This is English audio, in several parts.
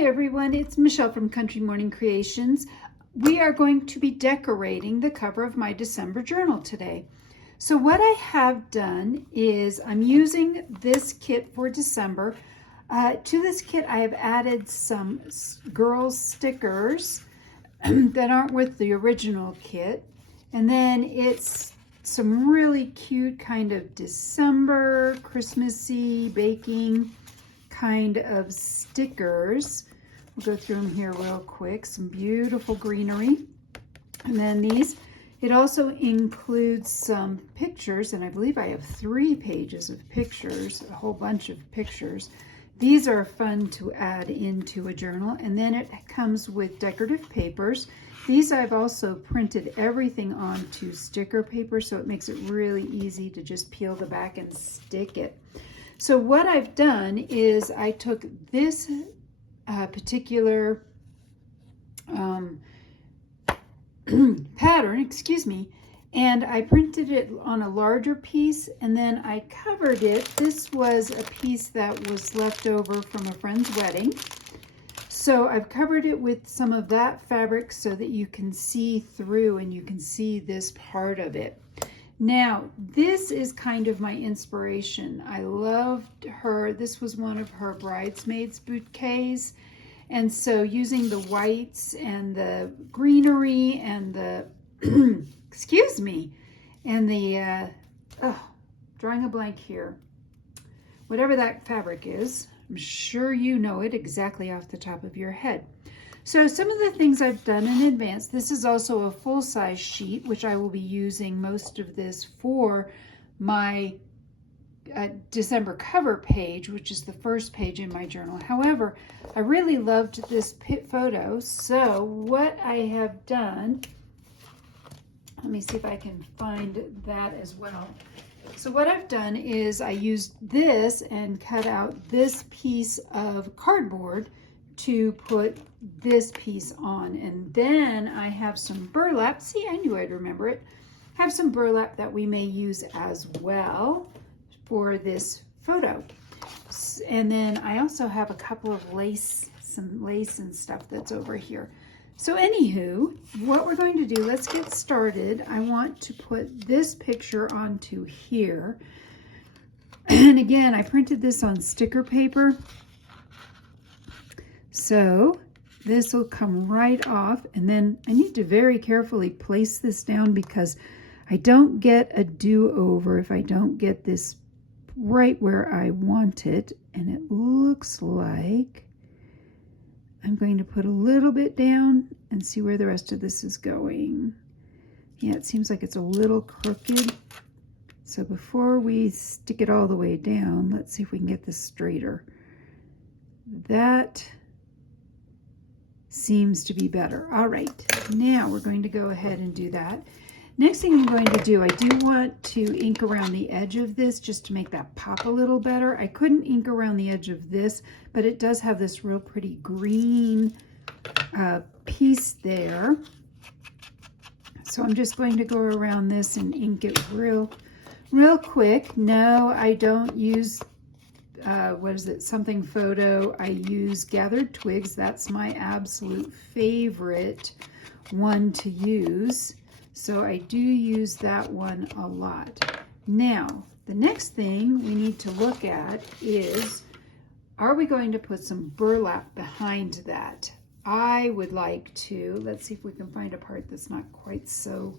Hi everyone, it's Michelle from Country Morning Creations. We are going to be decorating the cover of my December journal today. So what I have done is I'm using this kit for December. To this kit I have added some girls stickers that aren't with the original kit. And then it's some really cute kind of December, Christmassy, baking kind of stickers. We'll go through them here real quick. Some beautiful greenery. And then these, it also includes some pictures, and I believe I have 3 pages of pictures, a whole bunch of pictures. These are fun to add into a journal. And then it comes with decorative papers. These I've also printed everything onto sticker paper, so it makes it really easy to just peel the back and stick it. So what I've done is I took this particular pattern, and I printed it on a larger piece, and then I covered it. This was a piece that was left over from a friend's wedding. So I've covered it with some of that fabric so that you can see through and you can see this part of it. Now, this is kind of my inspiration. I loved her. This was one of her bridesmaids bouquets. And so using the whites and the greenery and the, and the, drawing a blank here. Whatever that fabric is, I'm sure you know it exactly off the top of your head. So some of the things I've done in advance, this is also a full-size sheet, which I will be using most of this for my December cover page, which is the first page in my journal. However, I really loved this photo, so what I have done, let me see if I can find that as well. So what I've done is I used this and cut out this piece of cardboard to put this piece on, and then I have some burlap. See, I knew I'd remember it. I have some burlap that we may use as well for this photo. And then I also have a couple of some lace and stuff that's over here. So anywho, what we're going to do, let's get started. I want to put this picture onto here. And again, I printed this on sticker paper. So this will come right off, and then I need to very carefully place this down because I don't get a do-over if I don't get this right where I want it. And it looks like I'm going to put a little bit down and see where the rest of this is going. Yeah, it seems like it's a little crooked. So before we stick it all the way down, let's see if we can get this straighter. That seems to be better. All right, now we're going to go ahead and do that. Next thing I'm going to do, I do want to ink around the edge of this just to make that pop a little better. I couldn't ink around the edge of this, but it does have this real pretty green piece there. So I'm just going to go around this and ink it real quick. No, I don't use what is it, something photo. I use Gathered Twigs. That's my absolute favorite one to use. So I do use that one a lot. Now, the next thing we need to look at is, are we going to put some burlap behind that? I would like to, let's see if we can find a part that's not quite so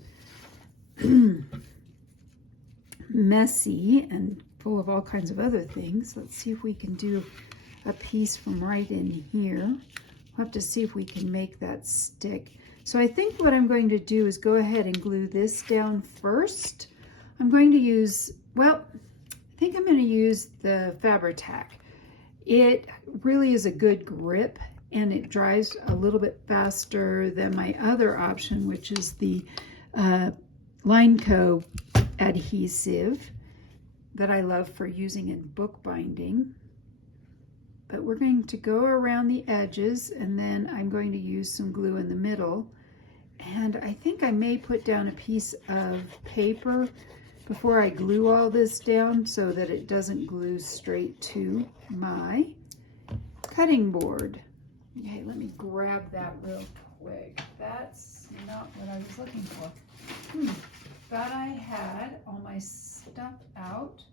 messy and full of all kinds of other things. Let's see if we can do a piece from right in here. We'll have to see if we can make that stick. So I think what I'm going to do is go ahead and glue this down first. I'm going to use, well, I think I'm going to use the Fabri-Tac. It really is a good grip and it dries a little bit faster than my other option, which is the Lineco adhesive that I love for using in bookbinding. But we're going to go around the edges, and then I'm going to use some glue in the middle. And I think I may put down a piece of paper before I glue all this down so that it doesn't glue straight to my cutting board. Okay, let me grab that real quick. That's not what I was looking for. Thought I had all my stuff out,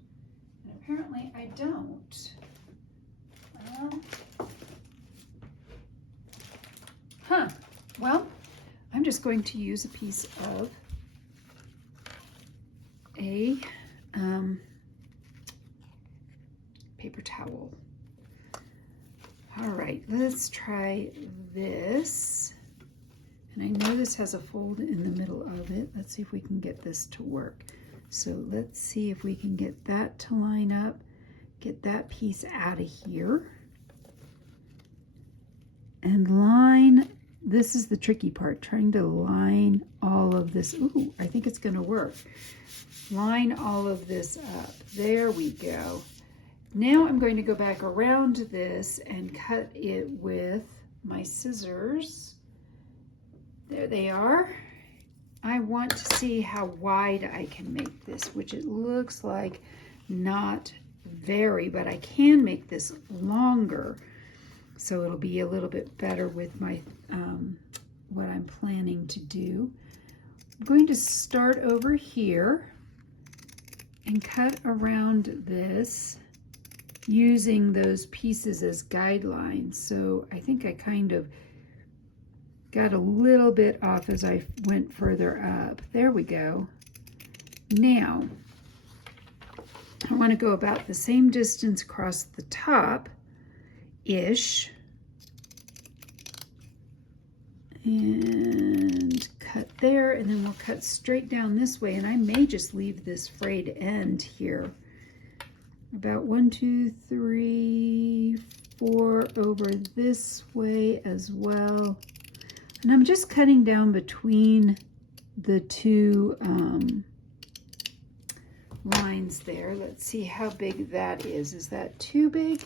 and apparently I don't. Well, I'm just going to use a piece of a paper towel. All right, let's try this. And I know this has a fold in the middle of it. Let's see if we can get this to work. So let's see if we can get that to line up, get that piece out of here. And line, this is the tricky part, trying to line all of this. Ooh, I think it's gonna work. Line all of this up. There we go. Now I'm going to go back around this and cut it with my scissors. There they are. I want to see how wide I can make this, which it looks like not very, but I can make this longer. So it'll be a little bit better with my what I'm planning to do. I'm going to start over here and cut around this using those pieces as guidelines. So I think I kind of got a little bit off as I went further up. There we go. Now, I want to go about the same distance across the top-ish and cut there, and then we'll cut straight down this way, and I may just leave this frayed end here. About 1, 2, 3, 4 over this way as well. And I'm just cutting down between the two lines there. Let's see how big that is. Is that too big?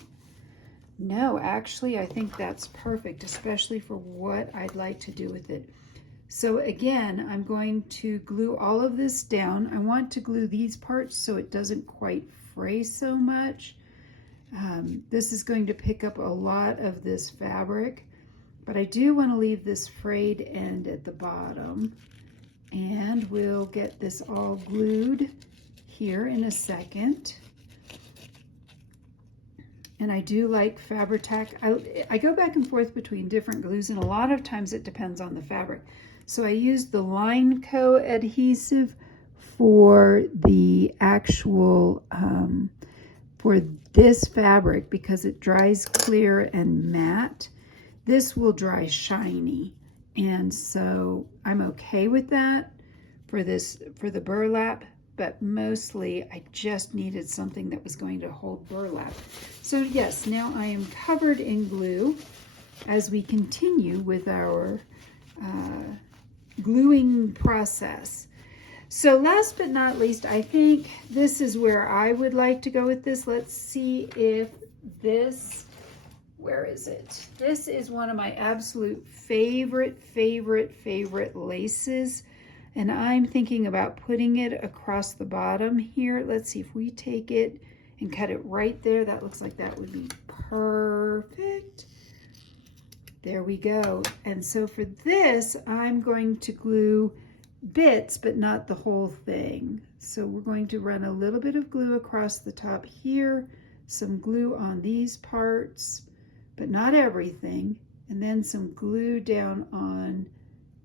No, actually, I think that's perfect, especially for what I'd like to do with it. So again, I'm going to glue all of this down. I want to glue these parts so it doesn't quite fray so much. This is going to pick up a lot of this fabric, but I do want to leave this frayed end at the bottom, and we'll get this all glued here in a second. And I do like Fabri-Tac. I go back and forth between different glues, and a lot of times it depends on the fabric. So I used the Line-Co adhesive for the actual, for this fabric because it dries clear and matte. This will dry shiny, and so I'm okay with that for this, for the burlap, but mostly I just needed something that was going to hold burlap. So yes, now I am covered in glue as we continue with our gluing process. So last but not least, I think this is where I would like to go with this. Let's see if this, where is it? This is one of my absolute favorite laces. And I'm thinking about putting it across the bottom here. Let's see if we take it and cut it right there. That looks like that would be perfect. There we go. And so for this, I'm going to glue bits, but not the whole thing. So we're going to run a little bit of glue across the top here, some glue on these parts, but not everything, and then some glue down on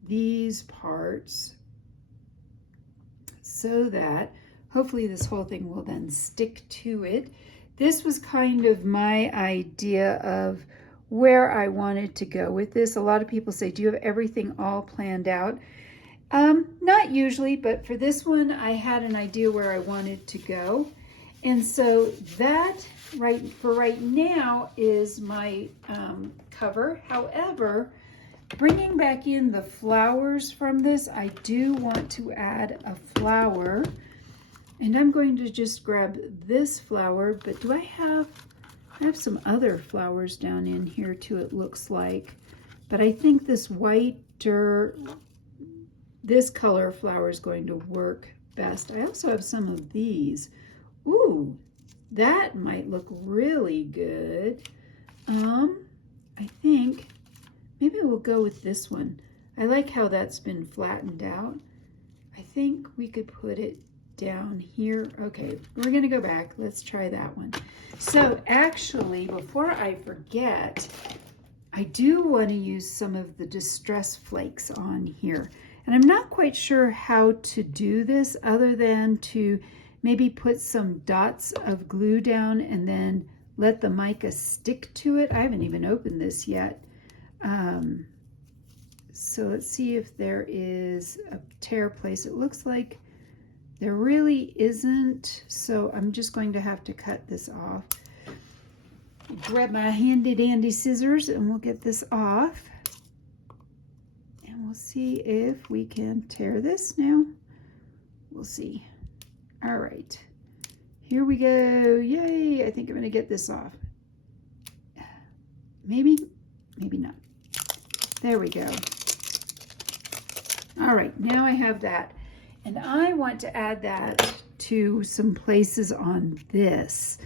these parts so that hopefully this whole thing will then stick to it. This was kind of my idea of where I wanted to go with this. A lot of people say, do you have everything all planned out? Not usually, but for this one, I had an idea where I wanted to go. And so that right now is my cover. However, bringing back in the flowers from this, I do want to add a flower. And I'm going to just grab this flower, but I have some other flowers down in here too, it looks like. But I think this whiter, this color flower is going to work best. I also have some of these. Ooh, that might look really good. I think maybe we'll go with this one. I like how that's been flattened out. I think we could put it down here. Okay, we're gonna go back. Let's try that one. So actually, before I forget, I do want to use some of the Distress Flakes on here. And I'm not quite sure how to do this other than to maybe put some dots of glue down and then let the mica stick to it. I haven't even opened this yet. So let's see if there is a tear place. It looks like there really isn't. So I'm just going to have to cut this off. Grab my handy dandy scissors and we'll get this off. And we'll see if we can tear this now. We'll see. All right. Here we go. Yay. I think I'm going to get this off. Maybe, maybe not. There we go. All right. Now I have that. And I want to add that to some places on this.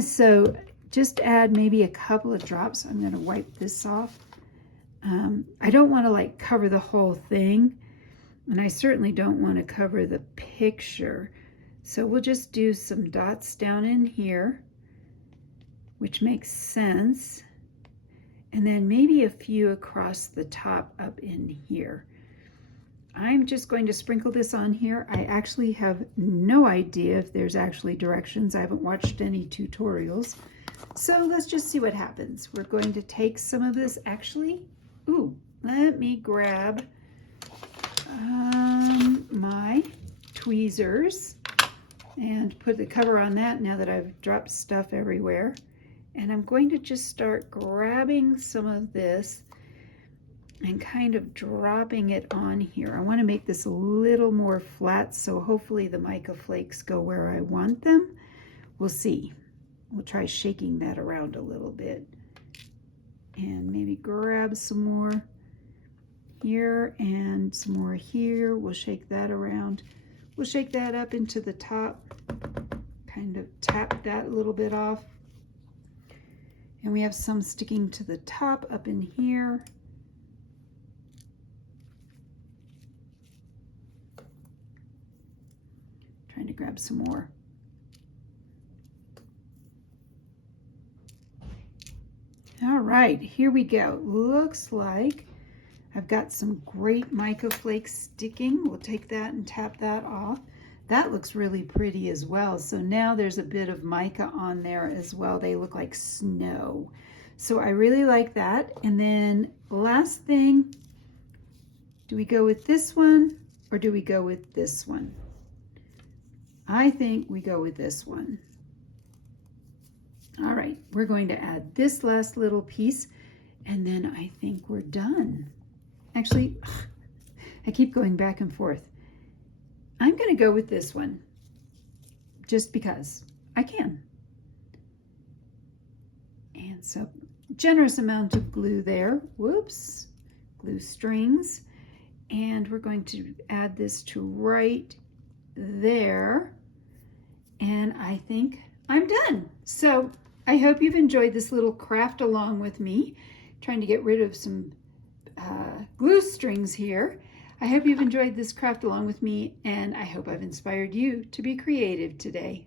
So just add maybe a couple of drops. I'm going to wipe this off. I don't want to like cover the whole thing. And I certainly don't want to cover the picture. So we'll just do some dots down in here, which makes sense. And then maybe a few across the top up in here. I'm just going to sprinkle this on here. I actually have no idea if there's actually directions. I haven't watched any tutorials. So let's just see what happens. We're going to take some of this actually. Ooh, let me grab my tweezers and put the cover on that now that I've dropped stuff everywhere. And I'm going to just start grabbing some of this and kind of dropping it on here. I want to make this a little more flat, so hopefully the mica flakes go where I want them. We'll see. We'll try shaking that around a little bit. And maybe grab some more here and some more here. We'll shake that around. We'll shake that up into the top. Kind of tap that a little bit off. And we have some sticking to the top up in here. Trying to grab some more. All right, here we go. Looks like I've got some great mica flakes sticking. We'll take that and tap that off. That looks really pretty as well. So now there's a bit of mica on there as well. They look like snow. So I really like that. And then last thing, do we go with this one or do we go with this one? I think we go with this one. All right, we're going to add this last little piece and then I think we're done. Actually, I keep going back and forth. I'm going to go with this one just because I can. And so generous amount of glue there. Whoops, glue strings. And we're going to add this to right there. And I think I'm done. So I hope you've enjoyed this little craft along with me, trying to get rid of some glue strings here. I hope you've enjoyed this craft along with me, and I hope I've inspired you to be creative today.